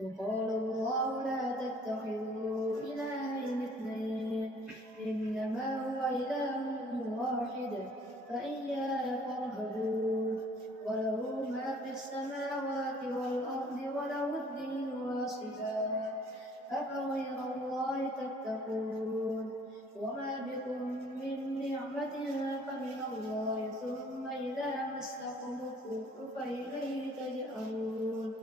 وقال الله لا تتخذوا إلهين اثنين إنما هو إله واحد فإياي فارهبون وله ما في السماوات والأرض وله الدين واصبا أفغير الله تتقون وما بكم من نعمة فمن الله ثم إذا مسكم الضر فإليه تجأرون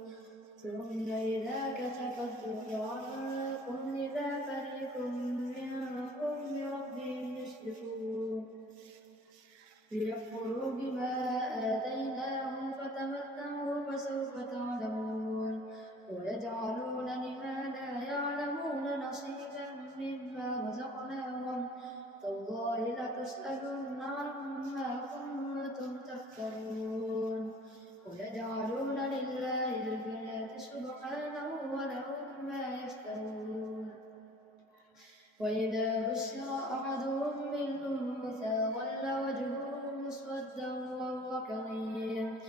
ثم إذا كشف الضر عنكم إذا فريق منكم بربهم يشركون ليكفروا بما آتيناهم فتمتعوا فسوف تعلمون ويجعلون لما لا يعلمون نصيبا مما رزقناهم تالله لتسألن عما كنتم تفترون ويجعلون لله البنات سبحانه ولهم ما يشتهون وإذا بشر أحدهم بالأنثى ظل وجهه مسودا وهو كظيم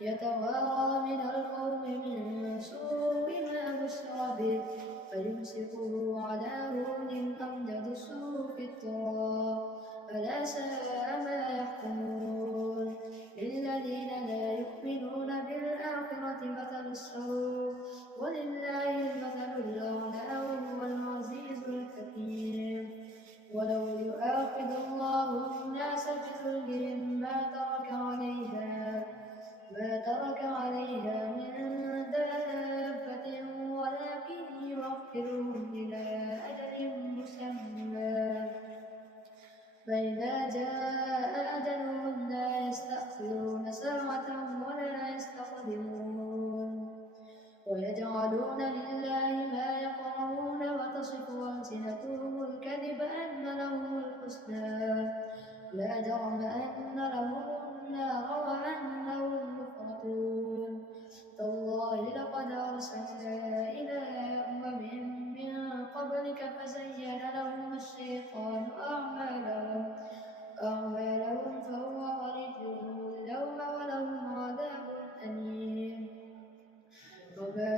يتوارى من القوم من سوء ما بشر به فيمسكه على هون أم يدسه في التراب ألا ساء ما يحكمون للذين لا يؤمنون بالآخرة مثل السوء ولله المثل الأعلى وهو العزيز الحكيم ولو يؤاخذ الله الناس بظلمهم ما ترك عليها من دابة ولكن يؤخرهم إلى أجل مسمى فإذا جاء أجلهم لا يستأخرون ساعة ولا يستقدمون ويجعلون لله ما يكرهون وتصف ألسنتهم الكذب أن لهم الحسنى لا جرم أن لهم النار وأنهم مفرطون تالله لقد أرسلنا إلى أمم من قبلك فزين لهم الشيطان أعمالهم فهو وليهم اليوم ولهم عذاب أليم وما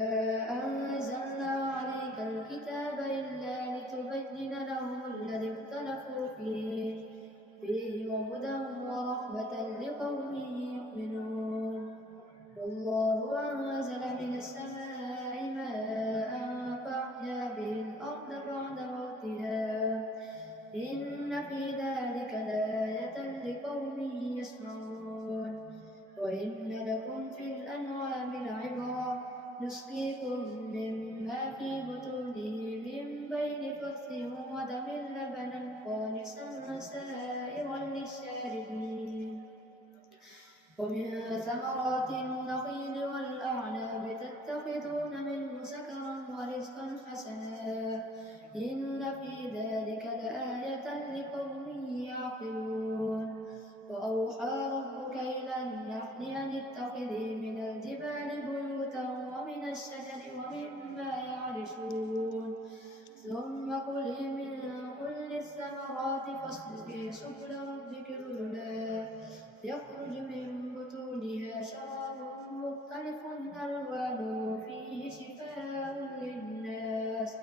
أنزلنا عليك الكتاب إلا لتبين لهم الذي اختلفوا فيه وهدى ورحمة لقوم يؤمنون والله أنزل من السماء ماء فأحيا به الأرض بعد موتها إن في ذلك لآية لقوم يسمعون وإن لكم في الأنعام لعبرة نسقيكم مما في بطونه من بين فرث ودم لبنا خالصا سائغا للشاربين ومن ثمرات النخيل والأعناب تتخذون منه سكرا ورزقا حسنا إن في ذلك لآية لقوم يعقلون وأوحى ربك إلى النحل أن اتخذي من الجبال بيوتا ومن الشجر ومما يعرشون ثم كلي من كل الثمرات فاسلكي سبل ربك ذللا يخرج من بطونها شراب مختلف ألوانه فيه شفاء للناس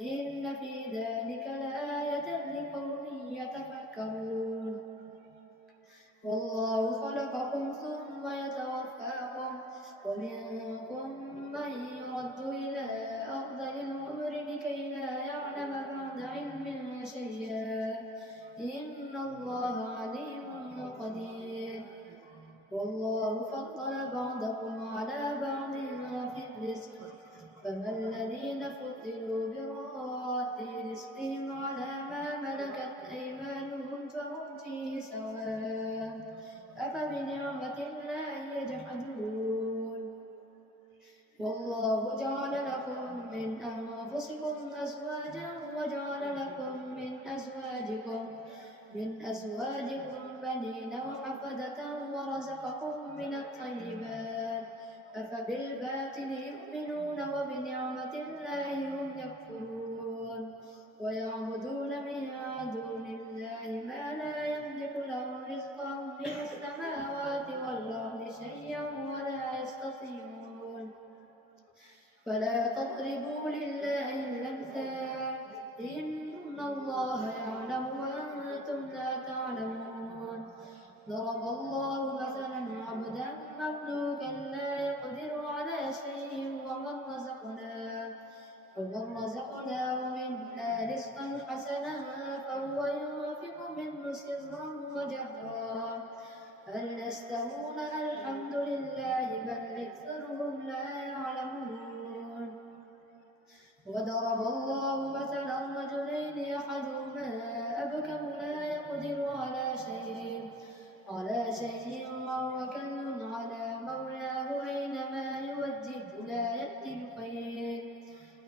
إن في ذلك لآية لقوم يتفكرون والله خلقكم ثم يتوفاكم ومنكم من يرد إلى أرذل العمر لكي لا يعلم بعد علم شيئا إن الله عليم قدير والله فضل بعضكم على بعض في الرزق فما الذين فضلوا براد رزقهم على ما ملكت أيمانهم فهم فيه سواء أفبنعمة الله يجحدون والله جعل لكم من أنفسكم أزواجا وجعل لكم من أزواجكم بنين وحفدة ورزقكم من الطيبات أفبالباطل يؤمنون وبنعمة الله هم يكفرون ويعبدون من دون الله ما لا يملك لهم رزقا من السماوات والأرض شيئا ولا يستطيعون فلا تضربوا لله الأمثال إن الله يعلم وأنتم لا تعلمون ضرب الله مثلا عبدا مملوكا لا يقدر على شيء ومن رزقناه منا رزقا حسنا فهو ينفق منه سرا وجهرا هل يستوون الحمد لله بل أكثرهم لا يعلمون وضرب الله مثلا رجلين أحدهما أبكم لا يقدر على شيء وهو كل على مولاه أينما يوجهه لا يأتي بخير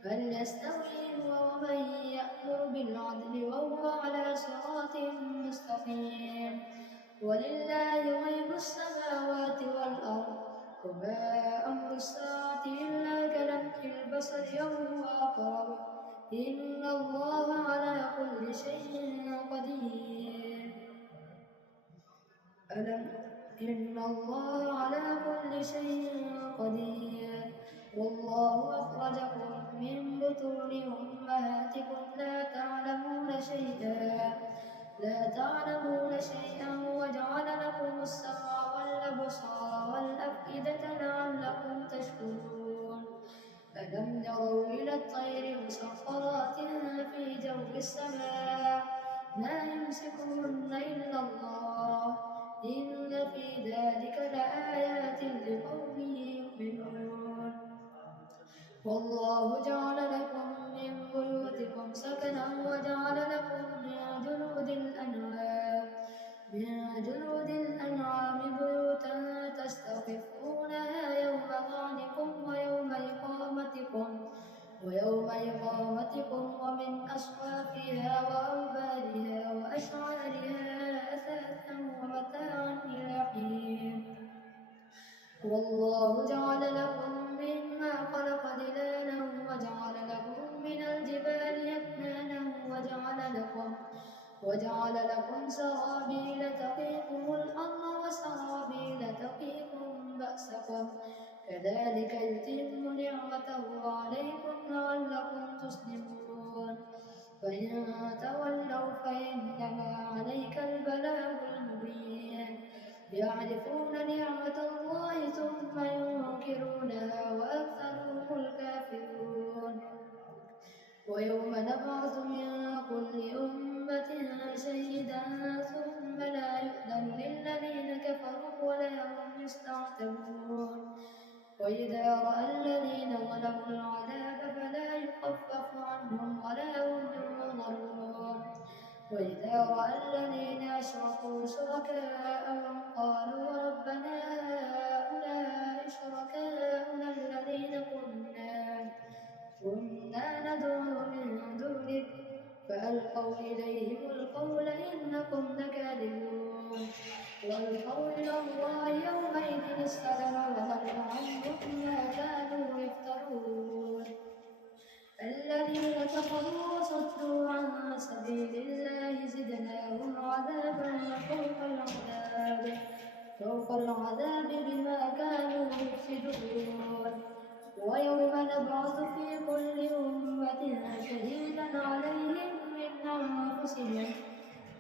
هل يستوي هو ومن يأمر بالعدل وهو على صراط مستقيم ولله غيب السماوات والأرض وما أمر الساعة إلا كلمح البصر أو هو أقرب إن الله على كل شيء قدير إن الله على كل شيء قدير والله أخرجكم من بطون أمهاتكم لا تعلمون شيئا وجعل لكم السمع والأبصار والأفئدة لعلكم تشكرون ألم يروا إلى الطير مسخرات في جو السماء ما يمسكهن إلا الله إن في ذلك لآيات لقوم يؤمنون والله جعل لكم من بيوتكم سكنا وجعل لكم من جلود الأنعام بيوتا تستخفونها يوم ظعنكم ويوم إقامتكم ومن أصوافها وأوبارها وأشعارها أثاثا ومتاعا إلى حين والله جعل لكم مما خلق ظلالا وجعل لكم من الجبال أكنانا وجعل لكم سرابيل تقيكم الحر وسرابيل تقيكم بأسكم كذلك يتم نعمته عليكم لعلكم تسلمون فإن تولوا فإنما عليك البلاغ المبين يعرفون نعمة الله ثم ينكرونها وأكثرهم الكافرون ويوم نبعث من كل أمة شهيدا ثم لا يؤذن للذين كفروا ولا هم يستعتبون وإذا رأى الذين ظلموا العذاب فلا يخفف عنهم ولا هم ينظرون وإذا رأى الذين أشركوا شركاءهم قالوا ربنا هؤلاء شركاؤنا الذين كنا ندعو من دونك فألقوا إليهم القول إنكم لكاذبون وألقوا إلى الله يومئذ السلام وضل عنهم ما كانوا يفترون الذين كفروا وصدوا عن سبيل الله زدناهم عذابا فوق العذاب بما كانوا يفسدون ويوم نبعث في كل أمة شهيدا عليهم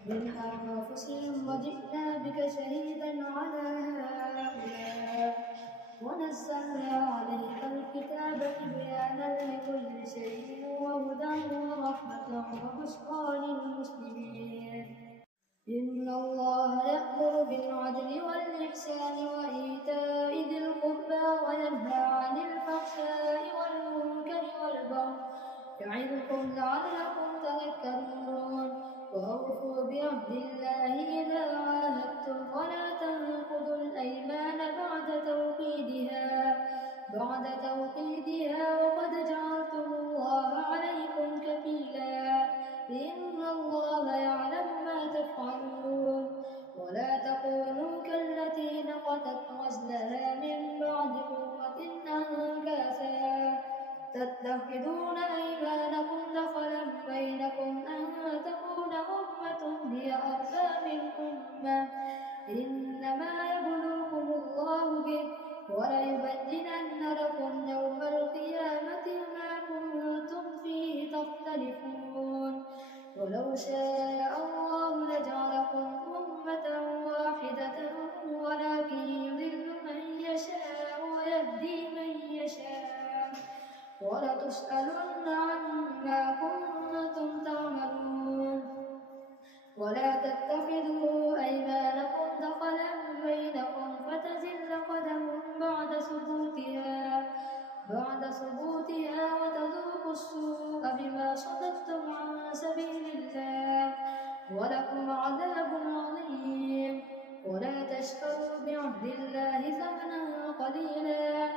من أنفسهم وجئنا بك شهيدا على هؤلاء ونزلنا عليك الكتاب بيانا لكل شيء وهدى ورحمة وبشرى للمسلمين إن الله يأمر بالعدل والإحسان وإيتاء ذي القربى وينهى عن الفحشاء والمنكر والبغي يعظكم لعلكم تذكرون وأوفوا بعهد الله إذا عاهدتم ولا تنقضوا الأيمان بعد توكيدها وقد جعلتم الله عليكم كفيلا إن الله يعلم ما تفعلون ولا تكونوا كالتي نقضت غزلها من بعد قوة أنكاثا تتخذون أيمانكم دخلا بينكم أن تكون أمة هي أربى من أمة إنما يبلوكم الله به وليبينن لكم يوم القيامة ولتسألن عما كنتم تعملون ولا تتخذوا أيمانكم دخلا بينكم فتزل قدم بعد ثبوتها وتذوقوا السوء بما صددتم عن سبيل الله ولكم عذاب عظيم ولا تشتروا بعهد الله ثمنا قليلا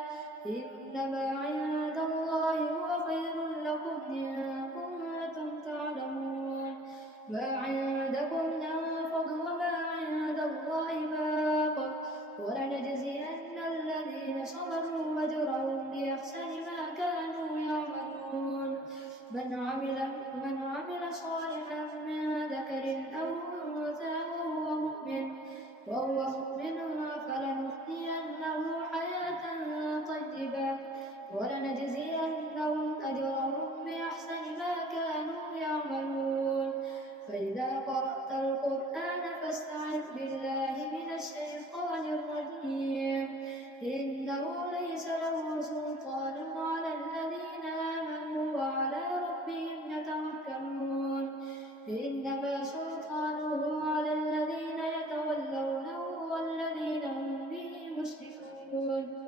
إنما عند الله هو خير لكم إن كنتم تعلمون ما عندكم ينفد وما عند الله باق ولنجزين الذين صبروا أجرهم بأحسن ما كانوا يعملون من عمل صالحا من ذكر أو أنثى وهو مؤمن فلنحيينه حياة طيبة ولنجزينهم أجرهم بأحسن ما كانوا يعملون فإذا قرأت القرآن فاستعذ بالله من الشيطان الرجيم إنه ليس له سلطان على الذين آمنوا وعلى ربهم يتوكلون إنما سلطانه على الذين يتولونه والذين هم به مشركون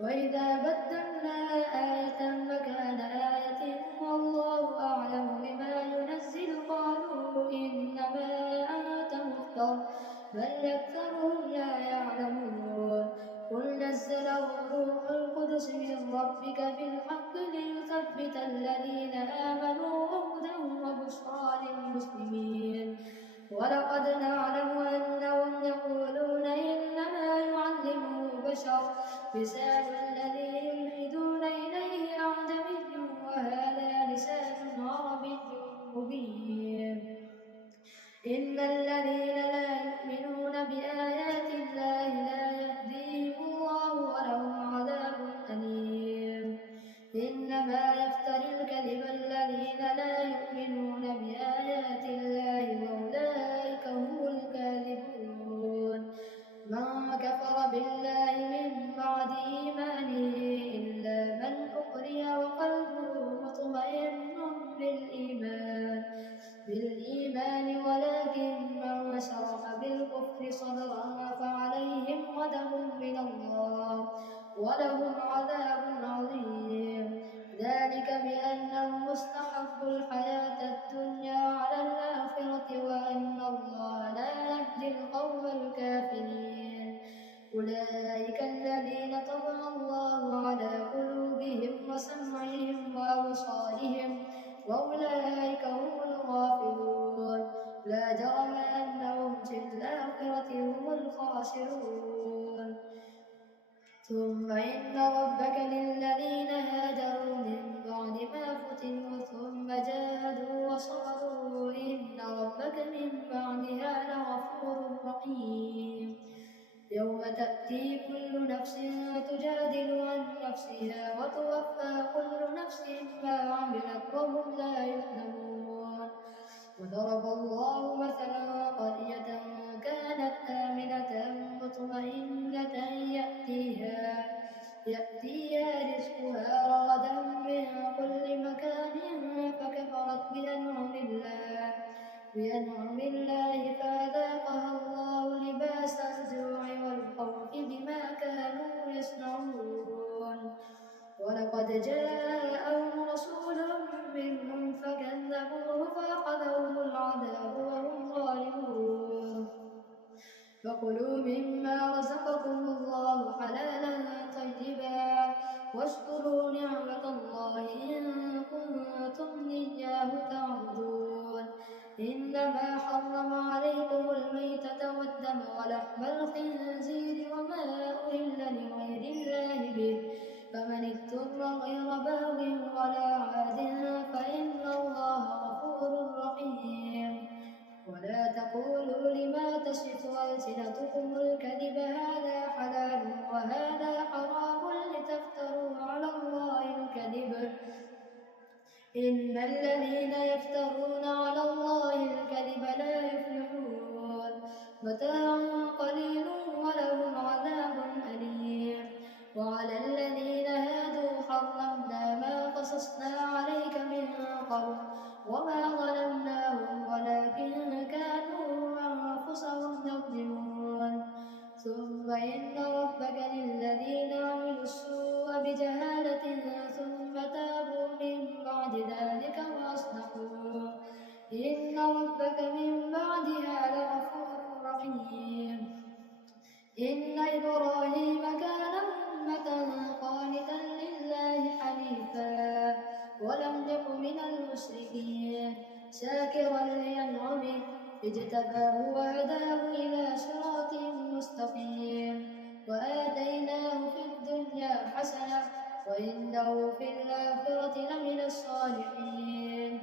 وإذا بدلنا آية مكان آية والله أعلم بما ينزل قالوا إنما أنت مفتر بل أكثرهم لا يعلمون قل نزله روح القدس من ربك بالحق ليثبت الذين آمنوا وهدى وبشرى للمسلمين ولقد نعلم أنهم يقولون إنما يعلمه بشر لسان الذي يلحدون إليه أعجمي وهذا لسان عربي مبين إن الذين لا يؤمنون بآيات الله لا يهديهم الله ولهم عذاب أليم إنما يفتري الكذب الذين لا يؤمنون بآيات الله وأولئك هم الكاذبون من كفر بالله من بعد إيمانه إلا من أكره وقلبه مطمئن بالإيمان ولكن من شرح بالكفر صدرا فعليهم غضب من الله ولهم عذاب عظيم ذلك بأنهم استحبوا الحياة الدنيا على الآخرة وأن الله لا يهدي القوم الكافرين أولئك الذين طبع الله على قلوبهم وسمعهم وأبصارهم وأولئك هم الغافلون لا جرم أنهم في الآخرة هم الخاسرون ثم إن ربك للذين هاجروا من بعد ما فتنوا ثم جاهدوا وصبروا إن ربك من بعدها لغفور رحيم يوم تأتي كل نفس تجادل عن نفسها وتوفى كل نفس ما عملت وهم لا يظلمون وضرب الله مثلا قرية كانت آمنة مطمئنة يأتيها رزقها رغدا من كل مكان فكفرت بأنعم الله فأذاقها الله لباس الجوع والخوف بما كانوا يصنعون ولقد جاءهم رسول منهم فكذبوه فأخذهم العذاب وهم ظالمون فكلوا مما رزقكم الله حلالا طيبا واشكروا نعمة الله إن كنتم إياه تعبدون إنما حرم عليكم الميتة والدم ولحم الخنزير وما أهل لغير الله به فمن اضطر غير باغ ولا عاد فإن الله غفور رحيم ولا تقولوا لما تصف ألسنتكم الكذب هذا حلال وهذا حرام لتفتروا على الله الكذب إن الذين يفترون على الله الكذب لا يفلحون متاع قليل ولهم عذاب أليم وعلى الذين هادوا حرمنا ما اجتباه وهداه إلى صراط مستقيم وآتيناه في الدنيا حسنة وإنه في الآخرة لمن الصالحين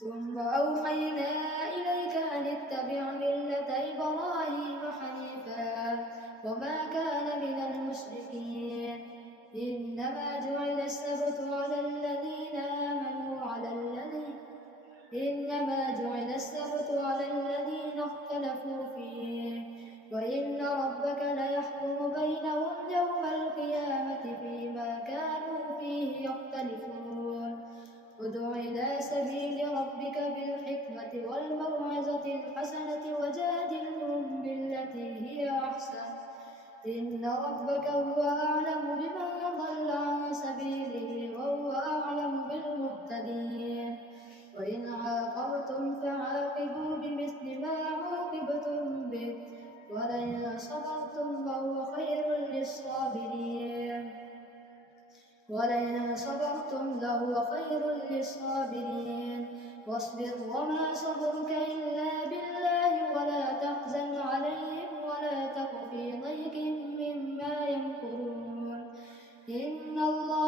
ثم أوحينا إليك أن اتبع ملة إبراهيم حنيفا وما كان من المشركين إنما جعل السبت على الذين آمنوا اختلفوا فيه وإن ربك ليحكم بينهم يوم القيامة فيما كانوا فيه يختلفون ادع إلى سبيل ربك بالحكمة والموعظة الحسنة وجادلهم بالتي هي أحسن إن ربك هو أعلم بمن ضل عن سبيله وهو أعلم بالمهتدين وإن عاقبتم فعاقبوا بمثل ما عوقبتم به ولئن صبرتم لهو خير للصابرين واصبر وما صبرك إلا بالله ولا تحزن عليهم ولا تك في ضيق مما يمكرون إن الله